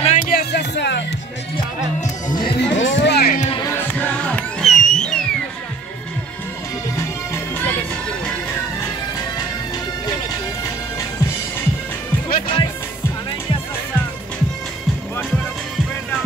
Anaingia sasa. All right. Anaingia sasa. Watu wanakwenda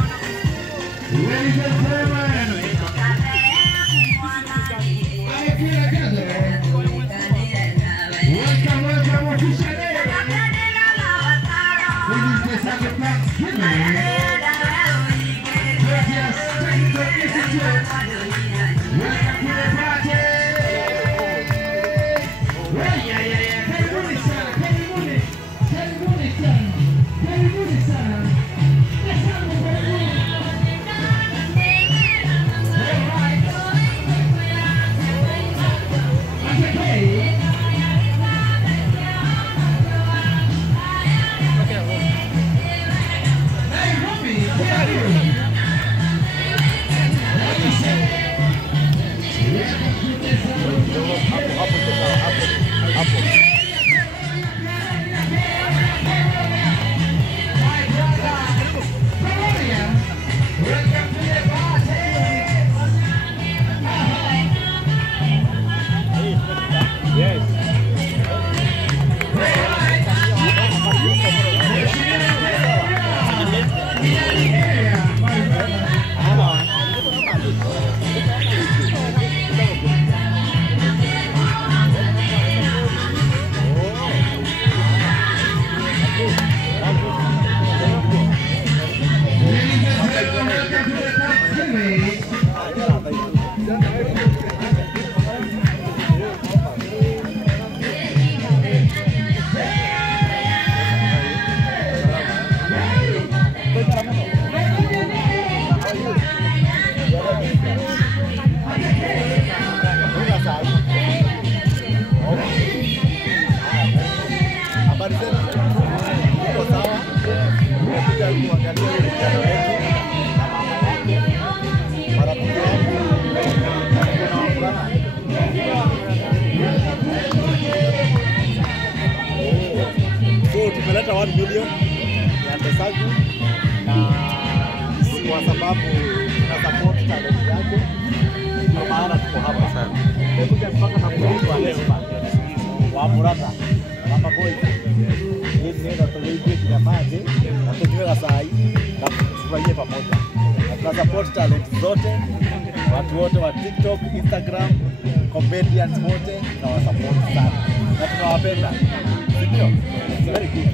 tumeleta 1 million ya Ndesagu na kwa sababu na support talent yake kwa maana tuko hapa sana. Tumekuja mpaka na kuitwa Lespa wa Murata kama boy. Hizi ndio tulizoishi kwa maji na tukiweka saa hii na tufanye pamoja. Na tuna support talent zote, watu wote wa TikTok, Instagram, comedians wote na wa support sana. Na tunawapenda. Ndio. Very good.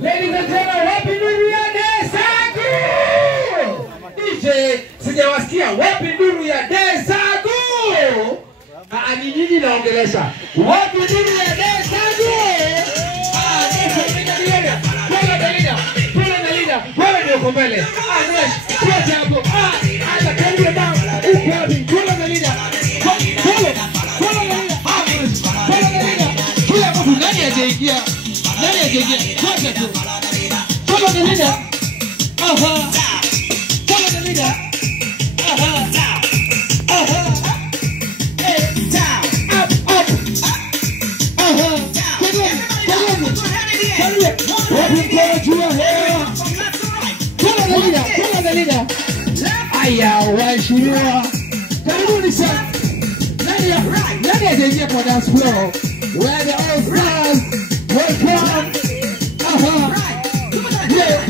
Ladies and gentlemen, happy new year, Ndesagu! DJ, sijawasikia wapi nduru ya Ndesagu? Ni nini naongelesha? Wapi nduru ya Ndesagu? Wewe ndio uko mbele. Tuache hapo. Acha karibu down. Uko wapi? Kula na leader. Kula na leader. Kula na leader. Kila mtu nani ajaingia? Nani ajaingia? Tuache tu. Kula na leader. Aha. Kula na leader. Aha. Aha. Hey, down. Up, up. Aha. Karibu. Wapi mkono juu ya hewa? Kula na leader. Aya, waheshimiwa. Karibuni sana. Nani ajaingia kwa dance floor? Where the all stars. Welcome. Aha. Yeah.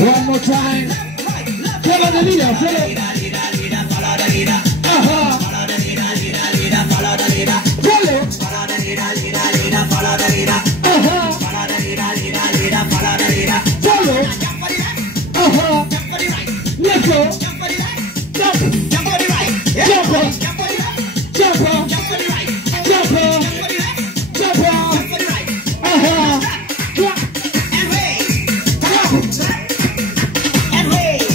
One more time. Follow the leader. Follow the leader. Aha. Follow the leader. Follow the leader. Follow. Follow the leader. Follow the leader. Aha. Follow the leader. Follow the leader. Follow. Aha. Let's go. Jump. Jump on the right. Jump on. Jump on the left. Jump on. Jump on the right. Jump on. Jump on. Jump on the right. Aha. Clap. And wave. Clap. And wave.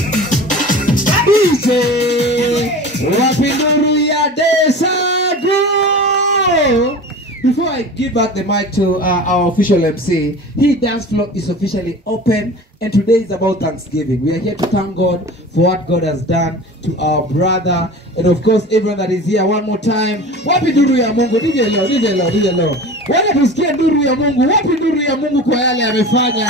I give back the mic to our official MC, He Dance Floor is officially open, and today is about Thanksgiving. We are here to thank God for what God has done to our brother, and of course everyone that is here. One more time, wapi duru ya Mungu? DJ Lo, DJ Lo, DJ Lo. Wana tusikie duru ya Mungu, wapi duru ya Mungu kwa yale amefanya?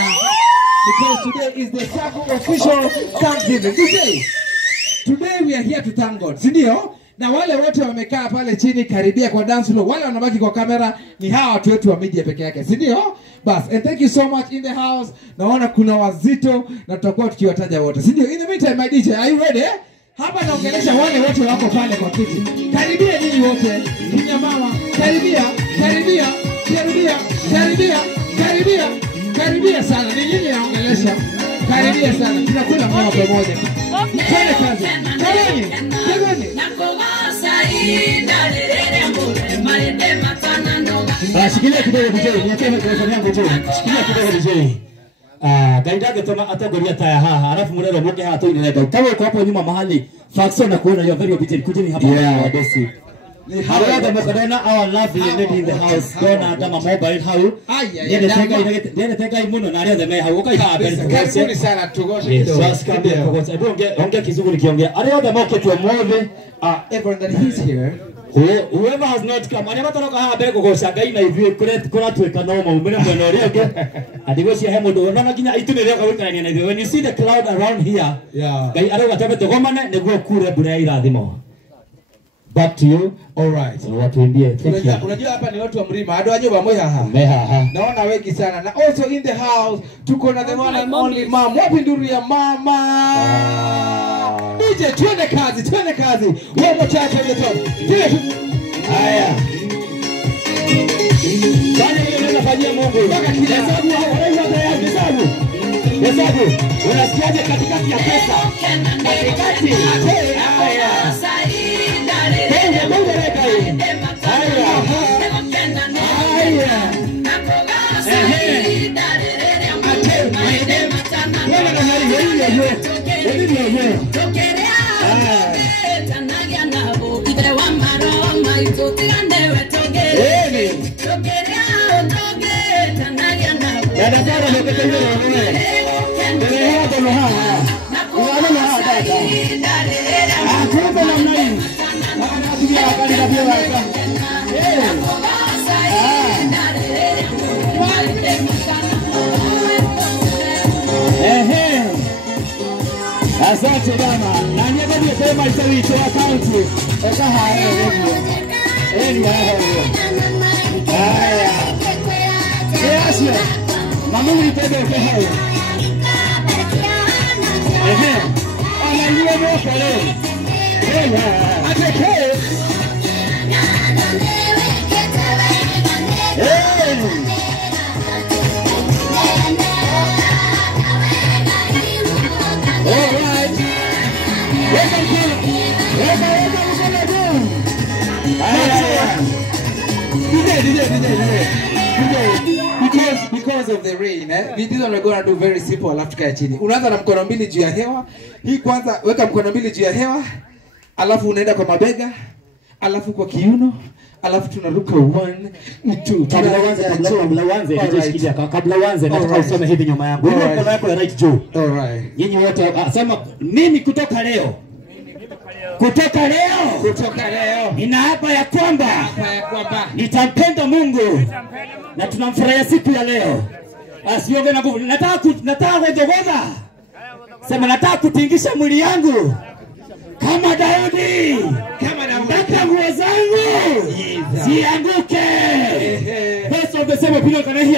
Because today is the second official Thanksgiving. Today we are here to thank God. Sindio? Na wale wote wamekaa pale chini karibia kwa dance floor, wale wanabaki kwa kamera ni hawa watu wetu wa media peke yake. Sindio? Bas, and thank you so much in the house. Naona kuna wazito na tutakuwa tukiwataja wote. Sindio? In the meantime, my DJ, are you ready? Hapa naongelesha wale wote wako pale kwa kiti. Karibia ninyi wote. Kinya mama, karibia, karibia, karibia, karibia, karibia. Karibia sana, ni nyinyi naongelesha. Karibia sana, tunakula mama pamoja. Twende kazi. Karibuni, karibuni. Shikilia kidogo DJ, niachie mikrofoni yangu tu. Shikilia kidogo DJ. Gaidage toma atagoria taya haha, alafu murero moke haha tu inaenda. Kama uko hapo nyuma mahali, Faxon na kuona hiyo video DJ kujeni hapa kwa Desi. Hawada mokadona our lovely lady in the house. Dona kama mobile hau. Yeye tega imuno na ale me hau kai ha bere. Karibuni sana tugoshe kidogo. Sasa kama tugoshe. Ongea kizungu nikiongea. Ale yoda moke tu move. Everyone that he's here. Whoever has not come, I never thought I had go Sagai, if you could to a canoma, when I go see him. When you see the cloud around here, yeah, I don't whatever the woman and the go Kura Bureira demo. Back to you. All right. So what will be? Unajua hapa ni watu wa mlima. Adoaje pamoja hapa. Naona wengi sana. Na also in the house tuko na the one and only mom. Wapi nduru ya mama? DJ twende kazi, twende kazi. One more time on the top. Haya. Bwana yeye anafanyia Mungu. Mpaka kila hesabu hesabu. Hesabu. Unasikiaje katikati ya pesa? Katikati. Haya. Asante bana. Na nyebe ni sema isawi to account. Eka haya ndio. Haya. Yes. Mama nitende kwa haya. Ana yeye ndio kale. Ateke. Because of the rain, this one we're going to do very simple. Alafu tukae chini. Unaanza na mkono mbili juu ya hewa. Hii kwanza weka mkono mbili juu ya hewa. Alafu unaenda kwa mabega. Alafu kwa kiuno. Alafu tunaruka 1 2 kabla uanze nataka usome hivi nyuma yangu. Mkono wako ya right juu. Alright. Nyinyi wote sema mimi kutoka leo. Kutoka leo ninaapa ya kwamba nitampenda Mungu na tunamfurahia siku ya leo. Asiongee na nguvu. Nataka kujogoza. Sema nataka kutingisha mwili yangu kama Daudi. Nataka nguo zangu zianguke. Best of the same opinion kana hii.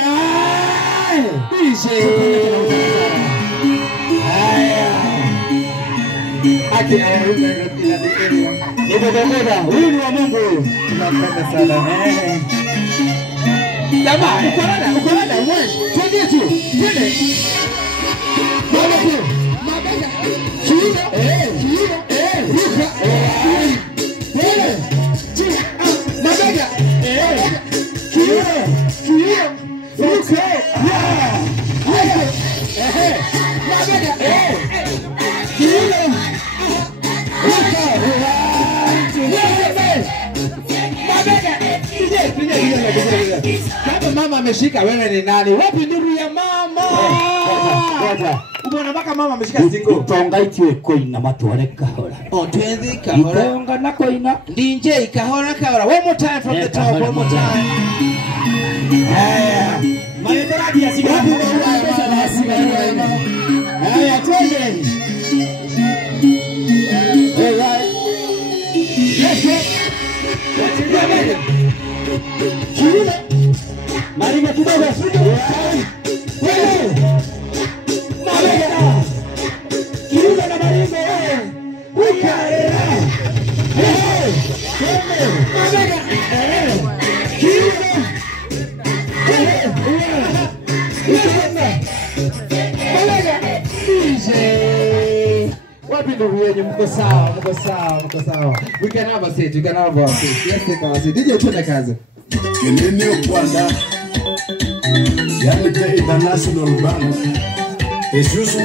Nitakwenda. Huyu ni wa Mungu. Tunapenda sana. Jamaa, uko nada wewe. Twende tu. Twende. Bwana tu. Mabega. Kiuno. Ruka. Twende. Mabega. Kiuno. Ruka. Mabega. Kiuno. Mabega. mama ameshika, wewe ni nani? Wapi ndugu ya mama? Ubona mpaka mama ameshika singo. Tonga itiwe koina matware kahora. Twenzi kahora. Itonga na koina. DJ kahora kahora. One more time from the top. One more time. Haya. Maledaraji ya siku. Pesa na asima. Haya, twende. Alright. Kirule. Marima kidogo. Wewe. Marima. Kirule na Marima. Ukaera. Hey. Marima. Kirule. Wapi ndugu yenye mko sawa, mko sawa, mko sawa. We can have a seat, we can have a seat. Let's take our seat. DJ tuende kazi. Kenene Kwanda, yani the international bank. Jesus